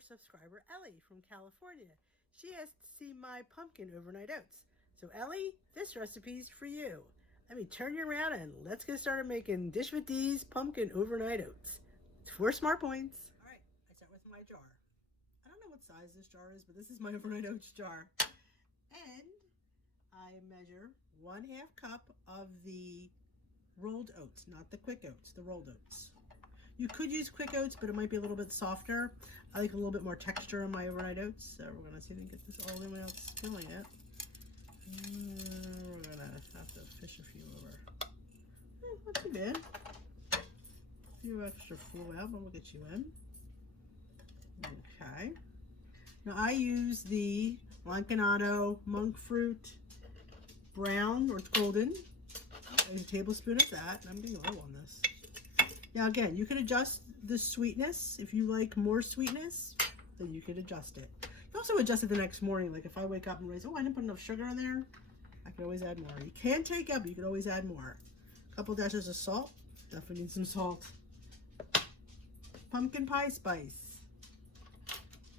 our subscriber Ellie from California. She asked to see my pumpkin overnight oats. So Ellie, this recipe's for you. Let me turn you around and let's get started making Dish with D's pumpkin overnight oats. It's 4 smart points. All right, I start with my jar. I don't know what size this jar is, but this is my overnight oats jar. And I measure 1/2 cup of the rolled oats, not the quick oats, the rolled oats. You could use quick oats, but it might be a little bit softer. I like a little bit more texture in my overnight oats, so we're gonna see if we can get this all in without spilling it. We're gonna have to fish a few over. Not too bad. A few extra flew out, but we'll get you in. Okay. Now I use the Lakanto monk fruit brown, or it's golden. A tablespoon of that. I'm getting low on this. Now again, you can adjust the sweetness. If you like more sweetness, then you could adjust it. You also adjust it the next morning. Like if I wake up and realize, oh, I didn't put enough sugar in there, I can always add more. You can take out, but you can always add more. A couple dashes of salt. Definitely need some salt. Pumpkin pie spice.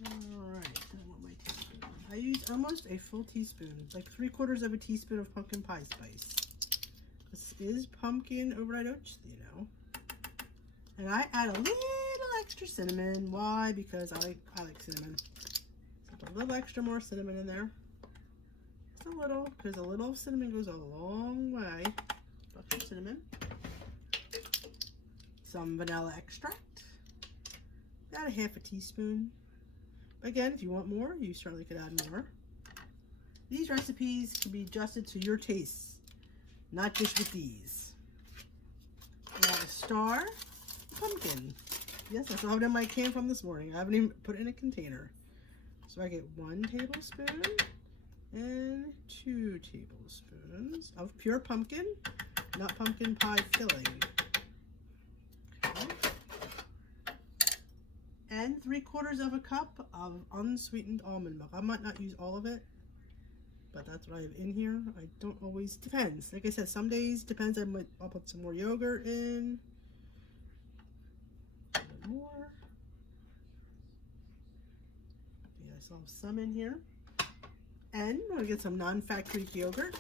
Alright, I want my teaspoon. I use almost a full teaspoon, like 3/4 of a teaspoon of pumpkin pie spice. This is pumpkin overnight oats, you know. And I add a little extra cinnamon. Why? Because I like cinnamon. So put a little extra more cinnamon in there. Just a little, because a little cinnamon goes a long way. Put some cinnamon. Some vanilla extract. About 1/2 teaspoon. Again, if you want more, you certainly could add more. These recipes can be adjusted to your tastes, not just with these. Now a star pumpkin. Yes, I still have it in my can from this morning. I haven't even put it in a container. So I get 1 tablespoon and 2 tablespoons of pure pumpkin, not pumpkin pie filling. Okay. And 3/4 of a cup of unsweetened almond milk. I might not use all of it, but that's what I have in here. I don't always, depends. Like I said, some days depends. I'll put some more yogurt in. A bit more. Yeah, I still have some in here. And I'm gonna get some non-fat Greek yogurt.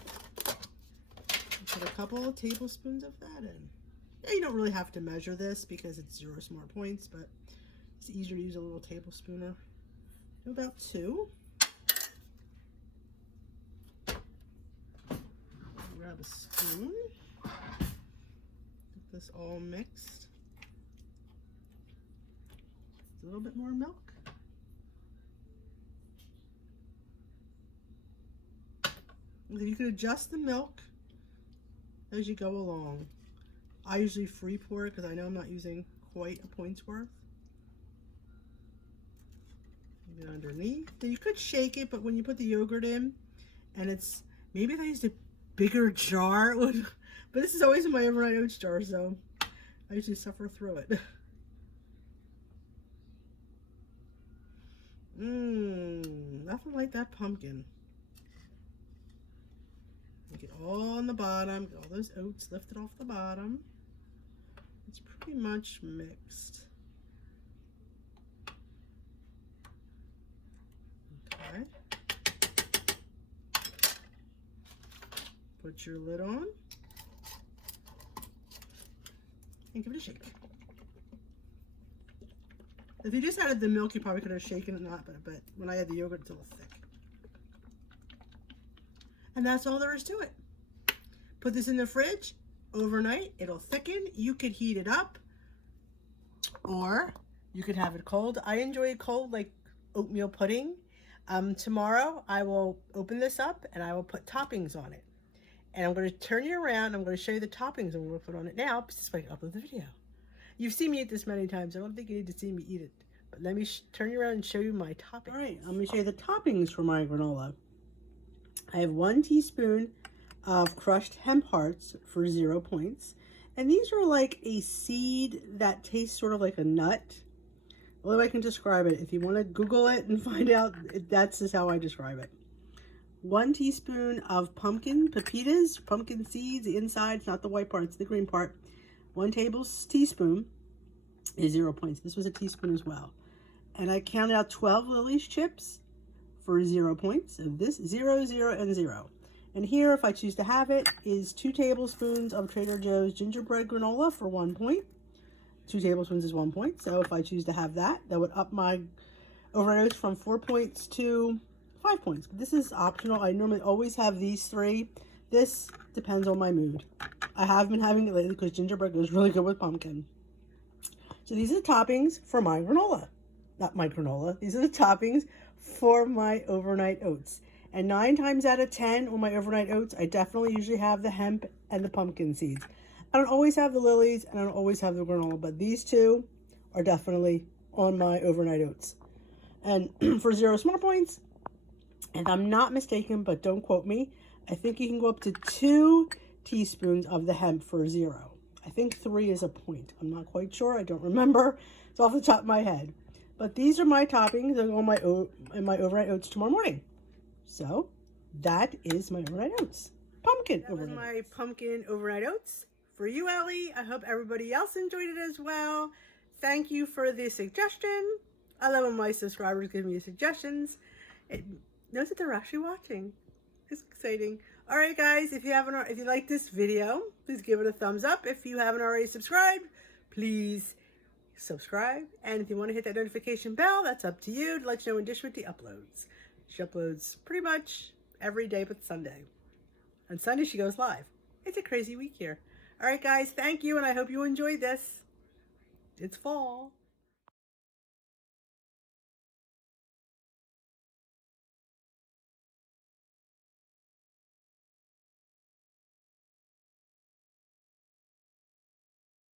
Put a couple of tablespoons of that in. Yeah, you don't really have to measure this because it's 0 smart points, but it's easier to use a little tablespooner. About 2. Grab a spoon. Get this all mixed. A little bit more milk. You can adjust the milk as you go along. I usually free pour it because I know I'm not using quite a point's worth. Get underneath. Then you could shake it, but when you put the yogurt in, and it's, maybe if I used a bigger jar, it would, but this is always in my overnight oats jar, so I usually suffer through it. Nothing like that pumpkin. Get it all on the bottom, get all those oats lifted off the bottom. It's pretty much mixed. Okay. Put your lid on and give it a shake. If you just added the milk, you probably could have shaken it, not, but when I add the yogurt, it's a little thick. And that's all there is to it. Put this in the fridge overnight. It'll thicken. You could heat it up, or you could have it cold. I enjoy it cold, like oatmeal pudding. Tomorrow, I will open this up and I will put toppings on it. And I'm going to turn you around. I'm going to show you the toppings I'm going to put on it now, because this way I can upload the video. You've seen me eat this many times. I don't think you need to see me eat it. But let me turn you around and show you my toppings. All right, I'm going to show you the toppings for my granola. I have 1 teaspoon of crushed hemp hearts for 0 points. And these are like a seed that tastes sort of like a nut. The only way I can describe it, if you want to Google it and find out, that's just how I describe it. 1 teaspoon of pumpkin pepitas, pumpkin seeds, the inside, it's not the white part, it's the green part. 1 tablespoon is 0 points. This was a teaspoon as well. And I counted out 12 Lily's chips for 0 points. So this 0, 0, and 0. And here, if I choose to have it, is 2 tablespoons of Trader Joe's gingerbread granola for 1 point. 2 tablespoons is 1 point. So if I choose to have that, that would up my overnight oats from 4 points to 5 points. But this is optional. I normally always have these 3. This depends on my mood. I have been having it lately because gingerbread goes really good with pumpkin. So these are the toppings for my granola. Not my granola. These are the toppings for my overnight oats. And 9 times out of 10 on my overnight oats, I definitely usually have the hemp and the pumpkin seeds. I don't always have the lilies and I don't always have the granola, but these 2 are definitely on my overnight oats. And for 0 smart points, if I'm not mistaken, but don't quote me, I think you can go up to 2 teaspoons of the hemp for 0. I think 3 is a point. I'm not quite sure. I don't remember. It's off the top of my head. But these are my toppings that go in my overnight oats tomorrow morning. So that is my overnight oats. Pumpkin overnight oats. That was my pumpkin overnight oats for you, Ellie. I hope everybody else enjoyed it as well. Thank you for the suggestion. I love when my subscribers give me suggestions. It knows that they're actually watching. It's exciting. All right, guys, if you like this video, please give it a thumbs up. If you haven't already subscribed, please subscribe. And if you want to hit that notification bell, that's up to you to let you know when Dishwitty uploads. She uploads pretty much every day but Sunday. On Sunday, she goes live. It's a crazy week here. All right, guys, thank you, and I hope you enjoyed this. It's fall.